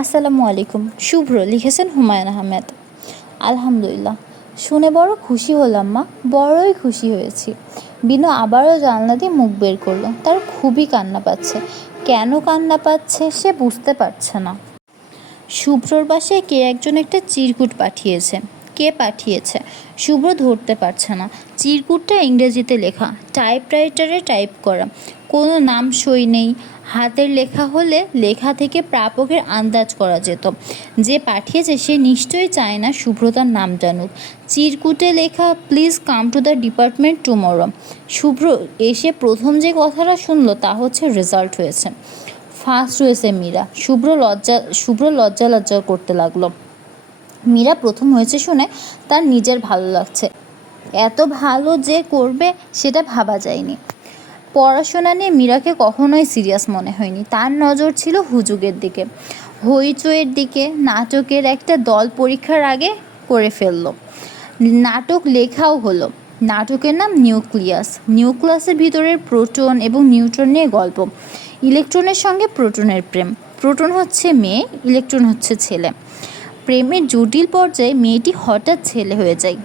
আসসালামু আলাইকুম। শুভ্র লিখেছেন হুমায়ুন আহমেদ। আলহামদুলিল্লাহ, শুনে বড় খুশি হলাম মা, বড়ই খুশি হয়েছি। বিনু আবারও জানলা দিয়ে মুখ বের করলো। তার খুবই কান্না পাচ্ছে। কেন কান্না পাচ্ছে সে বুঝতে পারছে না। শুভ্রর বাসায় কে একজন একটা চিরকুট পাঠিয়েছে। কে পাঠিয়েছে শুভ্র ধরতে পারছে না। চিরকুটটা ইংরেজিতে লেখা, টাইপরাইটারে টাইপ করা, কোনো নাম সই নেই। হাতের লেখা হলে লেখা থেকে প্রাপকের আন্দাজ করা যেত। যে পাঠিয়েছে সে নিশ্চয়ই চায় না শুভ্র তার নাম জানুক। চিরকুটে লেখা, please come to the department tomorrow. Shubhra এসে প্রথম যে কথাটা শুনলো তা হচ্ছে রেজাল্ট হয়েছে। ফার্স্ট হয়েছে মীরা। শুভ্র লজ্জা লজ্জা করতে লাগলো। মীরা প্রথম হয়েছে শুনে তার নিজের ভালো লাগছে। এত ভালো যে করবে সেটা ভাবা যায়নি। পড়াশোনা নিয়ে মীরাকে কখনোই সিরিয়াস মনে হয়নি। তার নজর ছিল হুজুগের দিকে, হইচইয়ের দিকে। নাটকের একটা দল পরীক্ষার আগে করে ফেললো। নাটক লেখাও হলো। নাটকের নাম নিউক্লিয়াস। নিউক্লিয়াসের ভিতরের প্রোটন এবং নিউট্রন নিয়ে গল্প। ইলেকট্রনের সঙ্গে প্রোটনের প্রেম। প্রোটন হচ্ছে মেয়ে, ইলেকট্রন হচ্ছে ছেলে। প্রেমের জটিল পর্যায়ে মেয়েটি হঠাৎ ছেলে হয়ে যায়।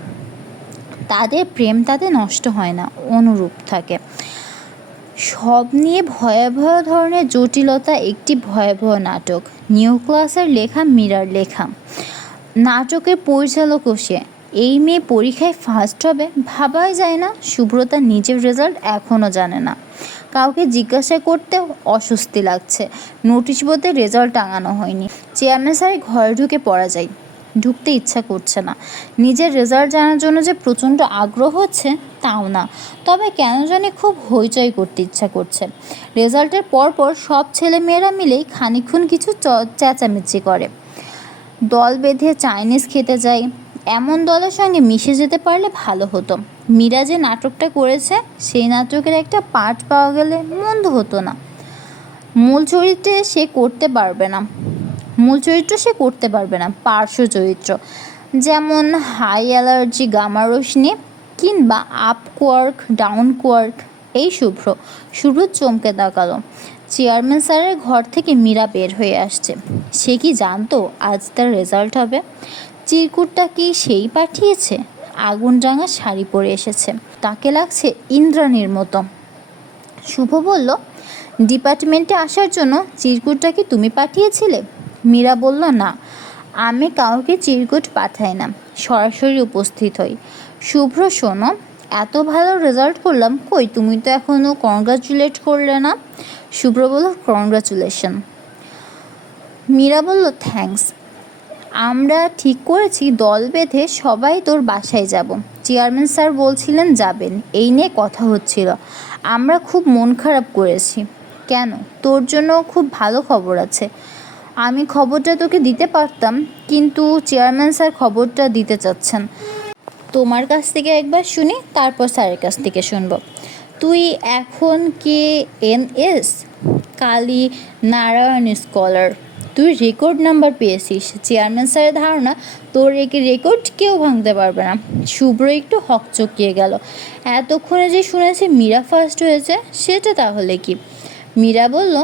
তাদের প্রেম তাতে নষ্ট হয় না, অনুরূপ থাকে। সব নিয়ে ভয়াবহ ধরনের জটিলতা একটি ভয়াবহ নাটক। নিউক্লিয়াসের লেখা, মীরার লেখা। নাটকের পরিচালকও সে। এই মেয়ে পরীক্ষায় ফার্স্ট হবে ভাবাই যায় না। শুভ্রতা নিজের রেজাল্ট এখনও জানে না। কাউকে জিজ্ঞাসা করতেও অস্বস্তি লাগছে। নোটিশ বোর্ডে রেজাল্ট টাঙানো হয়নি। চেয়ারম্যান স্যারের ঘরে ঢুকে পড়া যায়, ঢুকতে ইচ্ছা করছে না। নিজের রেজাল্ট জানার জন্য যে প্রচণ্ড আগ্রহ হচ্ছে তাও না, তবে কেন জানি খুব হইচই করতে ইচ্ছা করছে। রেজাল্টের পরপর সব ছেলে মেয়েরা মিলেই খানিকক্ষণ কিছু চেঁচামেচি করে। দল বেঁধে চাইনিজ খেতে যায়। এমন দলের সঙ্গে মিশে যেতে পারলে ভালো হতো। মীরা যে নাটকটা করেছে সেই নাটকের একটা পার্ট পাওয়া গেলে মন্দ হতো না। মূল চরিত্র সে করতে পারবে না, পার্শ্ব চরিত্র যেমন হাই অ্যালার্জি, গামা রশ্মি কিংবা আপ কোয়ার্ক, ডাউন কোয়ার্ক। এই শুভ্র চমকে তাকালো। চেয়ারম্যান স্যারের ঘর থেকে মীরা বের হয়ে আসছে। সে কি জানতো আজ তার রেজাল্ট হবে? চিরকুটটা কি সেই পাঠিয়েছে? আগুন রাঙা শাড়ি পরে এসেছে, তাকে লাগছে ইন্দ্রাণীর মতো। শুভ বলল, ডিপার্টমেন্টে আসার জন্য চিরকুটটা কি তুমি পাঠিয়েছিলে? মীরা বলল, না, আমি কাউকে চিরকুট পাঠাই না, সরাসরি উপস্থিত হই। শুভ্র, শোনো, এত ভালো রেজাল্ট করলাম, কই তুমি তো এখনও কংগ্রাচুলেট করলে না? শুভ্র বলল, কংগ্রাচুলেশন। মীরা বলল, থ্যাঙ্কস। আমরা ঠিক করেছি দল বেঁধে সবাই তোর বাসায় যাব। চেয়ারম্যান স্যার বলছিলেন যাবেন, এই নিয়ে কথা হচ্ছিল। আমরা খুব মন খারাপ করেছি। কেন? তোর জন্য খুব ভালো খবর আছে। আমি খবরটা তোকে দিতে পারতাম, কিন্তু চেয়ারম্যান স্যার খবরটা দিতে চাচ্ছেন। তোমার কাছ থেকে একবার শুনি, তারপর স্যারের কাছ থেকে শুনব। তুই এখন KNS, কালী নারায়ণ স্কলার। তুই রেকর্ড নাম্বার পেয়েছিস। চেয়ারম্যান স্যারের ধারণা তোর রেকর্ড কেউ ভাঙতে পারবে না। শুভ্র একটু হকচকিয়ে গেল। এতক্ষণে যে শুনেছে মীরা ফার্স্ট হয়েছে, সেটা তাহলে কি? মীরা বলল,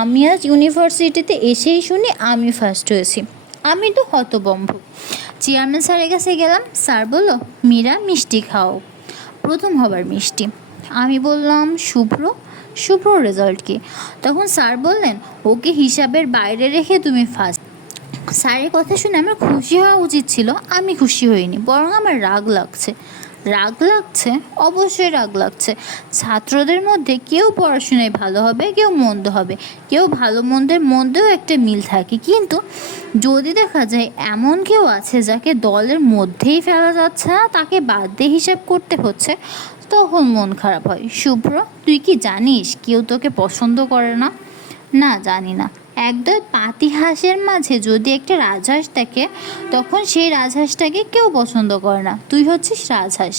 আমি আজ ইউনিভার্সিটিতে এসেই শুনি আমি ফার্স্ট হয়েছি। আমি তো হতবম্ব। চেয়ারম্যান স্যারের কাছে গেলাম। স্যার বলল, মীরা মিষ্টি খাও, প্রথম হবার মিষ্টি। আমি বললাম, শুভ্র রেজাল্ট কি? তখন স্যার বললেন, ওকে হিসাবের বাইরে রেখে তুমি ফার্স্ট। স্যারের কথা শুনে আমার খুশি হওয়া উচিত ছিল, আমি খুশি হইনি, বরং আমার রাগ লাগছে। অবশ্যই রাগ লাগছে। ছাত্রদের মধ্যে কেউ পড়াশোনায় ভালো হবে, কেউ মন্দ হবে, কেউ ভালো মন্দের মধ্যেও একটা মিল থাকে। কিন্তু যদি দেখা যায় এমন কেউ আছে যাকে দলের মধ্যেই ফেলা যাচ্ছে না, তাকে বাদ দিয়ে হিসাব করতে হচ্ছে, তখন মন খারাপ হয়। শুভ্র, তুই কি জানিস কেউ তোকে পছন্দ করে না? না, জানি না। একদল পাতি হাঁসের মাঝে যদি একটা রাজহাঁস থাকে, তখন সেই রাজহাঁসটাকে কেউ পছন্দ করে না। তুই হচ্ছিস রাজহাঁস,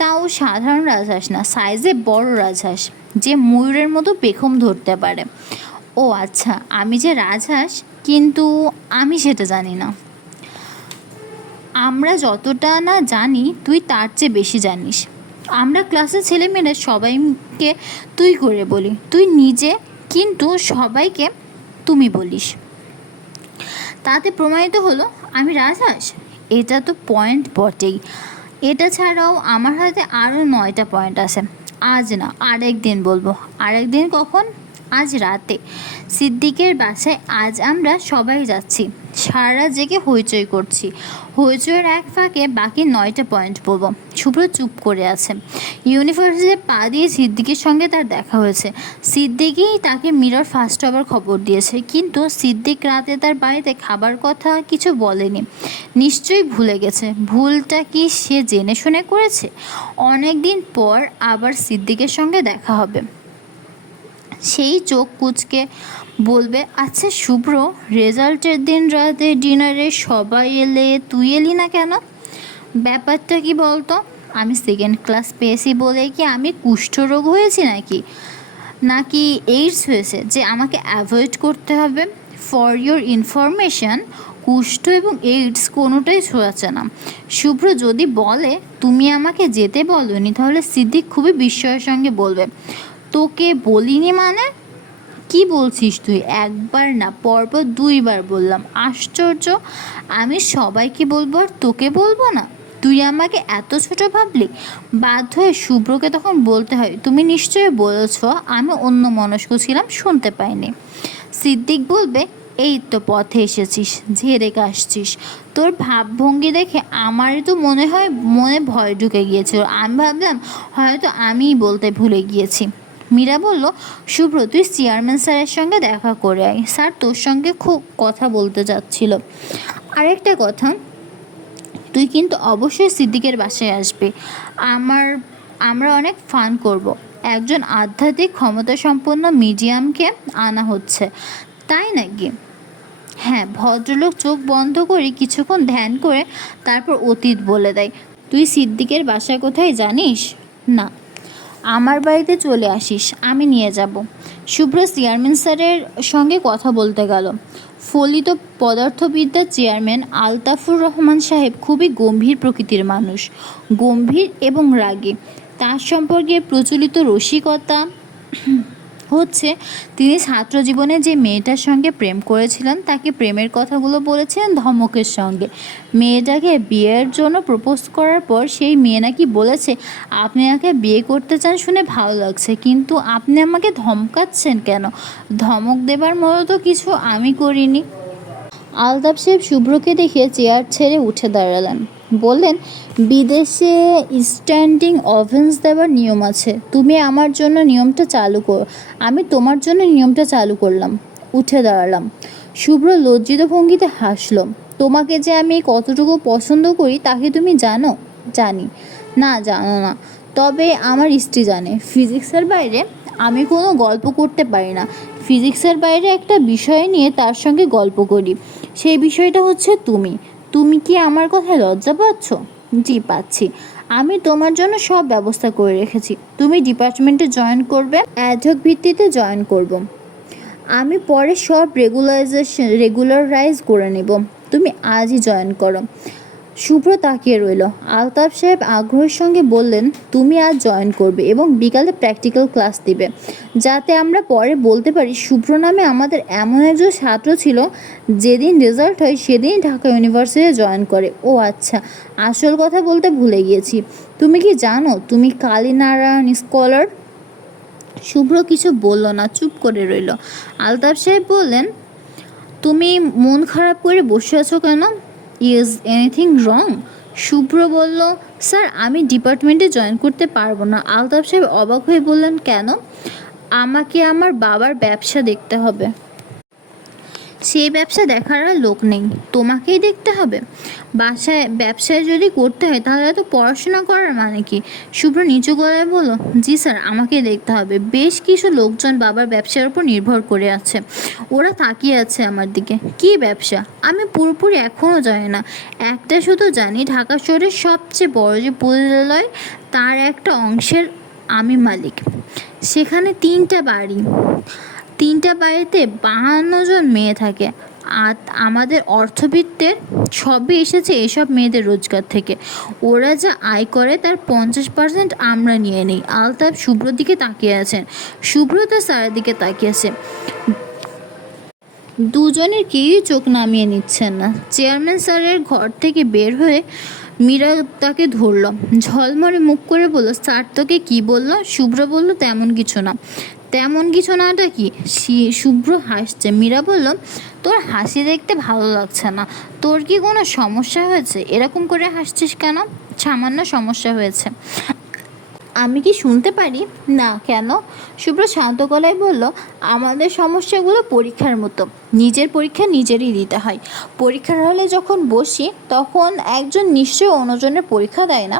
তাও সাধারণ রাজহাঁস না, সাইজে বড় রাজহাঁস, যে ময়ূরের মতো পেখম ধরতে পারে। ও আচ্ছা, আমি যে রাজহাঁস, কিন্তু আমি সেটা জানি না। আমরা যতটা না জানি তুই তার চেয়ে বেশি জানিস। আমরা ক্লাসের ছেলেমেয়েরা সবাইকে তুই করে বলি, তুই নিজে কিন্তু সবাইকে তুমি বলিস। তাতে প্রমাণিত হলো আমি রাজহাঁস। এটা তো পয়েন্ট বটেই। এটা ছাড়াও আমার হাতে আরও 9টা পয়েন্ট আছে। আজ না, আরেক দিন বলবো। আরেক দিন কখন? আজ রাতে সিদ্দিকের বাসায়। আজ আমরা সবাই যাচ্ছি, সারা জেগে হইচই করছি। হইচইয়ের এক ফাঁকে বাকি 9টা পয়েন্ট বলবো। শুভ্র চুপ করে আছে। ইউনিভার্সিটিতে পা দিয়ে সিদ্দিকের সঙ্গে তার দেখা হয়েছে। সিদ্দিকই তাকে মিরর ফার্স্ট হবার খবর দিয়েছে, কিন্তু সিদ্দিক রাতে তার বাড়িতে খাবার কথা কিছু বলেনি। নিশ্চয়ই ভুলে গেছে। ভুলটা কি সে জেনে শুনে করেছে? অনেক দিন পর আবার সিদ্দিকের সঙ্গে দেখা হবে। সেই চোখ কুঁচকে বলবে, আচ্ছা শুভ্র, রেজাল্টের দিন রাতে ডিনারে সবাই এলে, তুই এলি না কেন? ব্যাপারটা কি বলতো? আমি সেকেন্ড ক্লাস পেয়েছি বলে কি আমি কুষ্ঠরোগ হয়েছি নাকি? নাকি এইডস হয়েছে যে আমাকে অ্যাভয়েড করতে হবে? ফর ইয়োর ইনফরমেশন, কুষ্ঠ এবং এইডস কোনোটাই ছোঁয়াচ্ছে না। শুভ্র যদি বলে তুমি আমাকে যেতে বলোনি, তাহলে সিদ্দিক খুবই বিস্ময়ের সঙ্গে বলবে, তোকে বলিনি মানে? কি বলছিস তুই? একবার না, পরপর 2বার বললাম। আশ্চর্য! আমি সবাইকে বলবো আর তোকে বলবো না? তুই আমাকে এত ছোট ভাবলি? বাধ্য হয়ে শুভ্রকে তখন বলতে হয়, তুমি নিশ্চয়ই বলেছ, আমি অন্য মনস্ক ছিলাম, শুনতে পাইনি। সিদ্দিক বলবে, এই তো পথে এসেছিস, ঝেড়ে কাশছিস। তোর ভাবভঙ্গি দেখে আমারই তো মনে ভয় ঢুকে গিয়েছিল। আমি ভাবলাম হয়তো আমিই বলতে ভুলে গিয়েছি। মীরা বলল, শুভ্র, তুই চেয়ারম্যান স্যারের সঙ্গে দেখা করে আয়। স্যার তোর সঙ্গে খুব কথা বলতে চাচ্ছিল। আরেকটা কথা, তুই কিন্তু অবশ্যই সিদ্দিকের বাসায় আসবি। আমরা অনেক ফান করব। একজন আধ্যাত্মিক ক্ষমতাসম্পন্ন মিডিয়ামকে আনা হচ্ছে। তাই নাকি? হ্যাঁ। ভদ্রলোক চোখ বন্ধ করে কিছুক্ষণ ধ্যান করে তারপর অতীত বলে দেয়। তুই সিদ্দিকের বাসা কোথায় জানিস? না। আমার বাড়িতে চলে আসিস, আমি নিয়ে যাব। শুভ্র চেয়ারম্যান স্যারের সঙ্গে কথা বলতে গেল। ফলিত পদার্থবিদ্যার চেয়ারম্যান আলতাফুর রহমান সাহেব খুবই গম্ভীর প্রকৃতির মানুষ। গম্ভীর এবং রাগী। তার সম্পর্কে প্রচলিত রসিকতা হচ্ছে, তিনি ছাত্র জীবনে যে মেয়েটার সঙ্গে প্রেম করেছিলেন তাকে প্রেমের কথাগুলো বলেছিলেন ধমকের সঙ্গে। মেয়েটাকে বিয়ের জন্য প্রপোজ করার পর সেই মেয়ে নাকি বলেছে, আপনি আমাকে বিয়ে করতে চান শুনে ভালো লাগছে, কিন্তু আপনি আমাকে ধমকাচ্ছেন কেন? ধমক দেবার মতো তো কিছু আমি করিনি। আলতাফ সাহেব শুভ্রকে দেখে চেয়ার ছেড়ে উঠে দাঁড়ালেন। বললেন, বিদেশে স্ট্যান্ডিং অভেন্স দেওয়ার নিয়ম আছে। তুমি আমার জন্য নিয়মটা চালু করো। আমি তোমার জন্য নিয়মটা চালু করলাম। উঠে দাঁড়ালাম। শুভ্র লজ্জিত ভঙ্গিতে হাসল। তোমাকে যে আমি কতটুকু পছন্দ করি তা কি তুমি জানো? জানি। না, জানো না। তবে আমার স্ত্রী জানে। ফিজিক্সের বাইরে আমি কোনো গল্প করতে পারি না। ফিজিক্সের বাইরে একটা বিষয় নিয়ে তার সঙ্গে গল্প করি। সেই বিষয়টা হচ্ছে তুমি। তুমি কি আমার কথায় লজ্জা পাচ্ছ? জি, পাচ্ছি। আমি তোমার জন্য সব ব্যবস্থা করে রেখেছি। তুমি ডিপার্টমেন্টে জয়েন করবে, অ্যাডহক ভিত্তিতে জয়েন করব। আমি পরে সব রেগুলারাইজ করে নেব। তুমি আজই জয়েন করো। শুভ্র তাকিয়ে রইল। আলতাফ সাহেব আগ্রহের সঙ্গে বললেন, তুমি আজ জয়েন করবে এবং বিকালে প্র্যাকটিক্যাল ক্লাস দিবে, যাতে আমরা পরে বলতে পারি শুভ্র নামে আমাদের এমন একজন ছাত্র ছিল যেদিন রেজাল্ট হয় সেদিনই ঢাকা ইউনিভার্সিটিতে জয়েন করে। ও আচ্ছা, আসল কথা বলতে ভুলে গিয়েছি। তুমি কি জানো তুমি কালীনারায়ণ স্কলার? শুভ্র কিছু বলল না, চুপ করে রইল। আলতাফ সাহেব বললেন, তুমি মন খারাপ করে বসে আছো কেন? Is anything wrong? শুভ্র বলল, স্যার আমি ডিপার্টমেন্টে জয়েন করতে পারবো না। আলতাফ সাহেব অবাক হয়ে বললেন, কেন? আমাকে আমার বাবার ব্যবসা দেখতে হবে। সেই ব্যবসা দেখার আর লোক নেই, তোমাকেই দেখতে হবে। ব্যবসায় যদি করতে হয় তাহলে তো পড়াশোনা করার মানে কি? শুভ্র নিচু গলায় বলল, জি স্যার, আমাকে দেখতে হবে। বেশ কিছু লোকজন বাবার ব্যবসার উপর নির্ভর করে আছে। ওরা তাকিয়ে আছে আমার দিকে। কী ব্যবসা? আমি পুরোপুরি এখনও জানি না। একটা শুধু জানি, ঢাকা শহরের সবচেয়ে বড় যে পুঁজিবালয়, তার একটা অংশের আমি মালিক। সেখানে 3টা বাড়ি। 3টা বাড়িতে 52 জন মেয়ে থাকে। আর আমাদের অর্থবিত্তের সবই এসেছে এসব মেয়েদের রোজগার থেকে। ওরা যা আয় করে তার 50% আমরা নিয়ে নিই। আলতাফ শুভ্রর দিকে তাকিয়ে আছেন। শুভ্র তার স্যারের দিকে তাকিয়েছে। দুজনের কেউই চোখ নামিয়ে নিচ্ছেন না। চেয়ারম্যান স্যারের ঘর থেকে বের হয়ে মীরা তাকে ধরল, ঝলমরে মুখ করে বলল, স্যার তোকে কি বলল? শুভ্র বলল, তেমন কিছু না। তেমন কিছু নাটা কি? শুভ্র হাসছে। মীরা বলল, তোর হাসি দেখতে ভালো লাগছে না। তোর কি কোনো সমস্যা হয়েছে? এরকম করে হাসছিস কেন? সামান্য সমস্যা হয়েছে। আমি কি শুনতে পারি? না, কেন? শুভ্র শান্ত গলায় বলল, আমাদের সমস্যাগুলো পরীক্ষার মতো। নিজের পরীক্ষা নিজেরই দিতে হয়। পরীক্ষার হলে যখন বসি তখন একজন নিশ্চয়ই অন্যজনের পরীক্ষা দেয় না।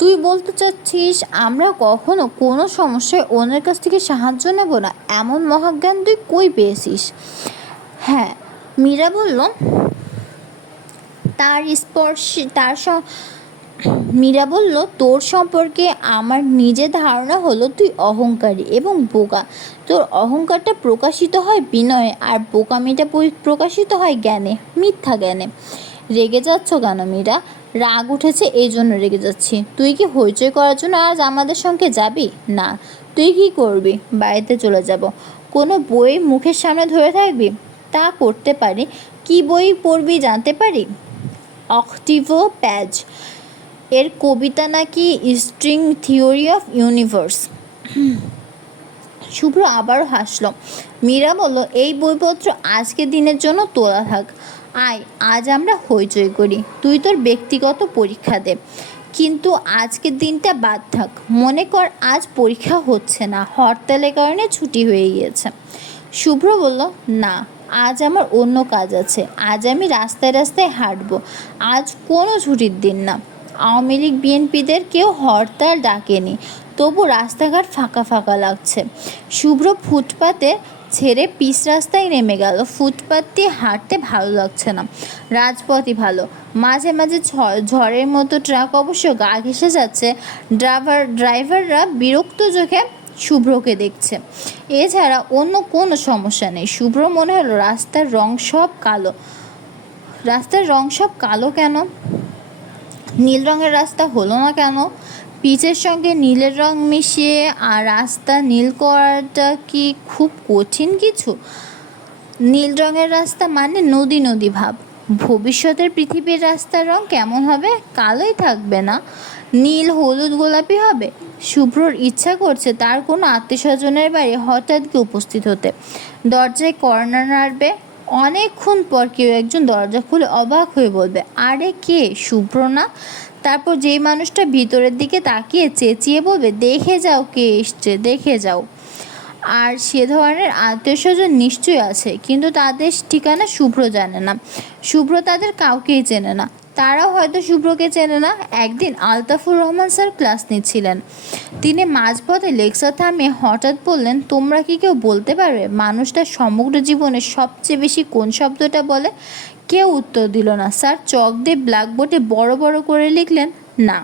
তুই বলতে চাচ্ছিস আমরা কখনো কোনো সমস্যায় অন্যের কাছ থেকে সাহায্য নেব না? এমন মহাজ্ঞান তুই কই পেয়েছিস? হ্যাঁ, মীরা বলল, তার স্পর্শে তার মীরা বলল, তোর সম্পর্কে আমার নিজের ধারণা হলো তুই অহংকারী এবং বোকা। তোর অহংকারটা প্রকাশিত হয় বিনয়ে, আর বোকামিটা প্রকাশিত হয় জ্ঞানে, মিথ্যা জ্ঞানে। রেগে যাচ্ছ কেন মীরা? রাগ উঠেছে এই জন্য রেগে যাচ্ছি। তুই কি হইচই করার জন্য আজ আমাদের সঙ্গে যাবি? না। তুই কি করবি? বাড়িতে চলে যাব। কোনো বই মুখের সামনে ধরে থাকবি? তা করতে পারি। কি বই পড়বি জানতে পারি? অক্টিভো প্যাজ এর কবিতা নাকি স্ট্রিং থিওরি অফ ইউনিভার্স। শুভ্র আবারও হাসল। মীরা বলল, এই বইপত্র আজকের দিনের জন্য তোলা থাক। আয়, আজ আমরা হইচই করি। তুই তোর ব্যক্তিগত পরীক্ষা দে, কিন্তু আজকের দিনটা বাদ থাক। মনে কর আজ পরীক্ষা হচ্ছে না, হরতালের কারণে ছুটি হয়ে গিয়েছে। শুভ্র বলল, না, আজ আমার অন্য কাজ আছে। আজ আমি রাস্তায় রাস্তায় হাঁটবো। আজ কোনো ছুটির দিন না। আওয়ামী লীগ বিএনপিদের কেউ হরতাল ডাকেনি, তবু রাস্তাঘাট ফাঁকা ফাঁকা লাগছে। শুভ্র ফুটপাতে ছেড়ে পিচ রাস্তায় নেমে গেল। ফুটপাত দিয়ে হাঁটতে ভালো লাগছে না, রাজপথই ভালো। মাঝে মাঝে ঝড়ের মতো ট্রাক অবশ্য গা ঘেঁষে যাচ্ছে। ড্রাইভাররা বিরক্ত চোখে শুভ্রকে দেখছে। এছাড়া অন্য কোনো সমস্যা নেই। শুভ্র মনে হলো রাস্তার রং সব কালো কেন? নীল রঙের রাস্তা হলো না কেন? পিচের সঙ্গে নীলের রং মিশিয়ে আর রাস্তা নীল করাটা কি খুব কঠিন কিছু? নীল রঙের রাস্তা মানে নদী নদী ভাব। ভবিষ্যতের পৃথিবীর রাস্তার রং কেমন হবে? কালোই থাকবে না, নীল, হলুদ, গোলাপি হবে। শুভ্রর ইচ্ছা করছে তার কোনো আত্মীয়স্বজনের বাড়ি হঠাৎ গিয়ে উপস্থিত হতে। দরজায় কর্নার নাড়বে। অনেকক্ষণ পর কেউ একজন দরজা খুলে অবাক হয়ে বলবে, আরে কে? শুভ্র না? তারপর যেই মানুষটা ভিতরের দিকে তাকিয়ে চেঁচিয়ে বলবে, দেখে যাও কে এসছে, দেখে যাও। আর সে ধরনের আত্মীয়স্বজন নিশ্চয়ই আছে, কিন্তু তাদের ঠিকানা শুভ্র জানে না। শুভ্র তাদের কাউকেই চেনে না, তারাও হয়তো শুভ্রকে চেনে না। একদিন আলতাফুর রহমান স্যার ক্লাস নিচ্ছিলেন। তিনি মাঝপথে লেকচার থামিয়ে হঠাৎ বললেন, তোমরা কি কেউ বলতে পারবে মানুষটা সমগ্র জীবনে সবচেয়ে বেশি কোন শব্দটা বলে? কেউ উত্তর দিল না। স্যার চক দিয়ে ব্ল্যাকবোর্ডে বড় বড় করে লিখলেন, না।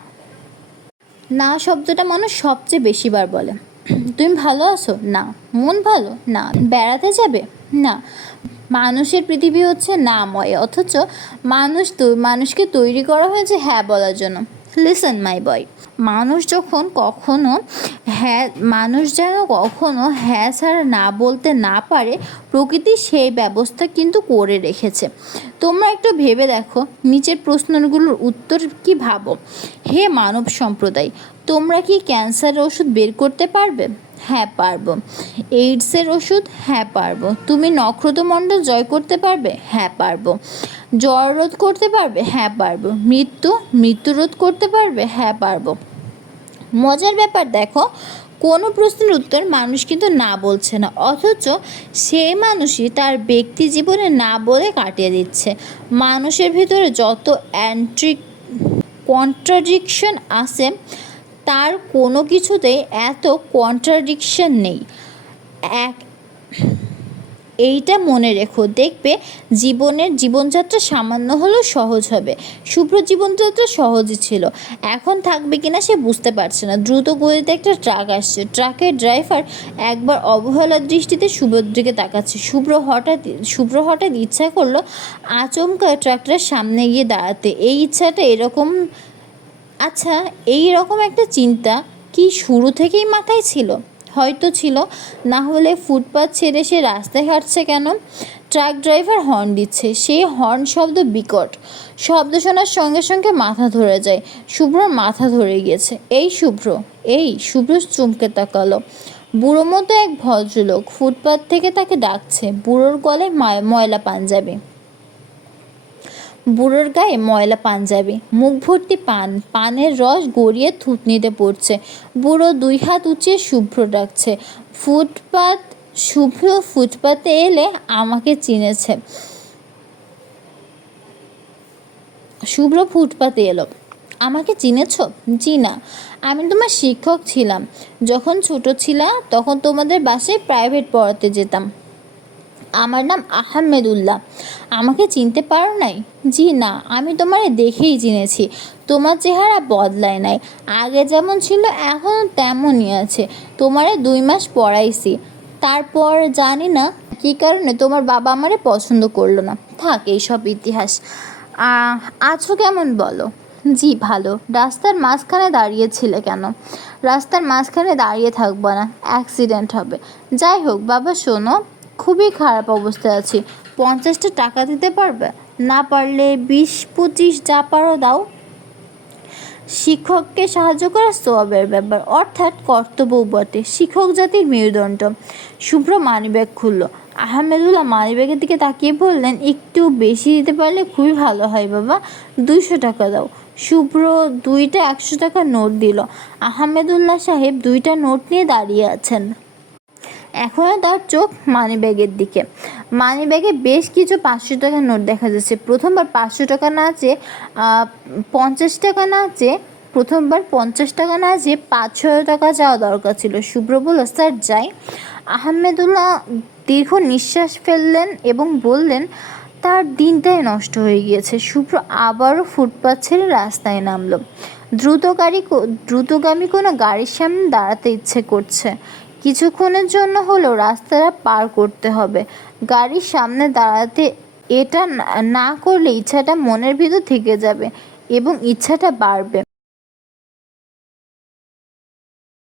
না শব্দটা মানুষ সবচেয়ে বেশিবার বলে। তুমি ভালো আছো? না। মন ভালো? না। বেড়াতে যাবে? না। মানুষের পৃথিবী হচ্ছে নাময়, অথচ মানুষকে তৈরি করা হয়েছে হ্যাঁ বলার জন্য। লিসেন মাই বয়, মানুষ যেন কখনো হ্যাঁ ছাড়া না বলতে না পারে, প্রকৃতি সেই ব্যবস্থা কিন্তু করে রেখেছে। তোমরা একটু ভেবে দেখো, নিচের প্রশ্নগুলোর উত্তর কি ভাবো। হে মানব সম্প্রদায়, তোমরা কি ক্যান্সারের ওষুধ বের করতে পারবে? হ্যাঁ পারবো। এইডসের ওষুধ? হ্যাঁ পারবো। তুমি নক্ষত্রমণ্ডল জয় করতে পারবে? হ্যাঁ পারবো। জ্বর রোধ করতে পারবে? হ্যাঁ পারবো। মৃত্যু রোধ করতে পারবে? হ্যাঁ পারবো। মজার ব্যাপার দেখো, কোনো প্রশ্নের উত্তর মানুষ কিন্তু না বলছে না, অথচ সেই মানুষই তার ব্যক্তি জীবনে না বলে কাটিয়ে দিচ্ছে। মানুষের ভিতরে যত কন্ট্রাডিকশন আছে, তার কোনো কিছুতেই এত কন্ট্রাডিকশন নেই। এইটা মনে রেখো, দেখবে জীবনযাত্রা সামান্য হলেও সহজ হবে। শুভ্র জীবনযাত্রা সহজই ছিল, এখন থাকবে কিনা সে বুঝতে পারছে না। দ্রুত গতিতে একটা ট্রাক আসছে। ট্রাকের ড্রাইভার একবার অবহেলার দৃষ্টিতে শুভ্রর দিকে তাকাচ্ছে। শুভ্র হঠাৎ ইচ্ছা করলো আচমকা ট্রাকটার সামনে গিয়ে দাঁড়াতে। এই রকম একটা চিন্তা কি শুরু থেকেই মাথায় ছিল? হয়তো ছিল, না হলে ফুটপাত ছেড়ে সে রাস্তায় হাঁটছে কেন? ট্রাক ড্রাইভার হর্ন দিচ্ছে, সেই হর্ন শব্দ বিকট। শব্দ শোনার সঙ্গে সঙ্গে মাথা ধরে যায়। শুভ্রর মাথা ধরে গিয়েছে। এই শুভ্র চমকে তাকালো। বুড়ো মতো এক ভদ্রলোক ফুটপাত থেকে তাকে ডাকছে। বুড়োর গায়ে ময়লা পাঞ্জাবি, মুখ ভর্তি পান, পানের রস গড়িয়ে থুতনিতে পড়ছে। বুড়ো 2 হাত উঁচিয়ে শুভ্র ডাকছে। ফুটপাত শুভ্র ফুটপাতে এলে আমাকে চিনেছে। শুভ্র ফুটপাতে এলো। আমাকে চিনেছ? জি না, আমি তোমার শিক্ষক ছিলাম। যখন ছোট ছিলা তখন তোমাদের বাসায় প্রাইভেট পড়াতে যেতাম। আমার নাম আহমেদুল্লাহ। আমাকে চিনতে পারো নাই? জি না, আমি তোমারে দেখেই চিনেছি। তোমার চেহারা বদলায় নাই, আগে যেমন ছিল এখনও তেমনই আছে। তোমারে 2 মাস পড়াইছি, তারপর জানি না কী কারণে তোমার বাবা আমারে পছন্দ করলো না। থাক এইসব ইতিহাস। আছো কেমন বলো? জি ভালো। রাস্তার মাঝখানে দাঁড়িয়েছিলে কেন? রাস্তার মাঝখানে দাঁড়িয়ে থাকবো না, অ্যাক্সিডেন্ট হবে। যাই হোক বাবা, শোনো, খুবই খারাপ অবস্থায় আছি। 50টা টাকা দিতে পারবে? না পারলে 20-25 যা পারো দাও। শিক্ষককে সাহায্য করা সওয়াবের ব্যাপার, অর্থাৎ কর্তব্যও বটে। শিক্ষক জাতির মেরুদণ্ড। শুভ্র মানিব্যাগ খুলল। আহমেদুল্লাহ মানিব্যাগের দিকে তাকিয়ে বললেন, একটু বেশি দিতে পারলে খুবই ভালো হয় বাবা। 200 টাকা দাও। শুভ্র 2টা 100 টাকার নোট দিল। আহমেদুল্লাহ সাহেব 2টা নোট নিয়ে দাঁড়িয়ে আছেন। এখনও তার চোখ মানিব্যাগের দিকে। মানিব্যাগে বেশ কিছু 500 টাকার নোট দেখা যাচ্ছে। প্রথমবার 500 টাকা না চেয়ে 50 টাকা না চেয়ে প্রথমবার 50 টাকা না চেয়ে 500 টাকা চাওয়া দরকার ছিল। শুভ্র বলল, স্যার যাই। আহমেদুল্লাহ দীর্ঘ নিঃশ্বাস ফেললেন এবং বললেন, তার দিনটাই নষ্ট হয়ে গিয়েছে। শুভ্র আবারও ফুটপাত ছেড়ে রাস্তায় নামল। দ্রুতগামী কোনো গাড়ির সামনে দাঁড়াতে ইচ্ছে করছে। কিছুক্ষণের জন্য হলেও রাস্তাটা পার করতে হবে। গাড়ির সামনে দাঁড়াতে এটা না করলে ইচ্ছাটা মনের ভিতর থেকে যাবে এবং ইচ্ছাটা বাড়বে।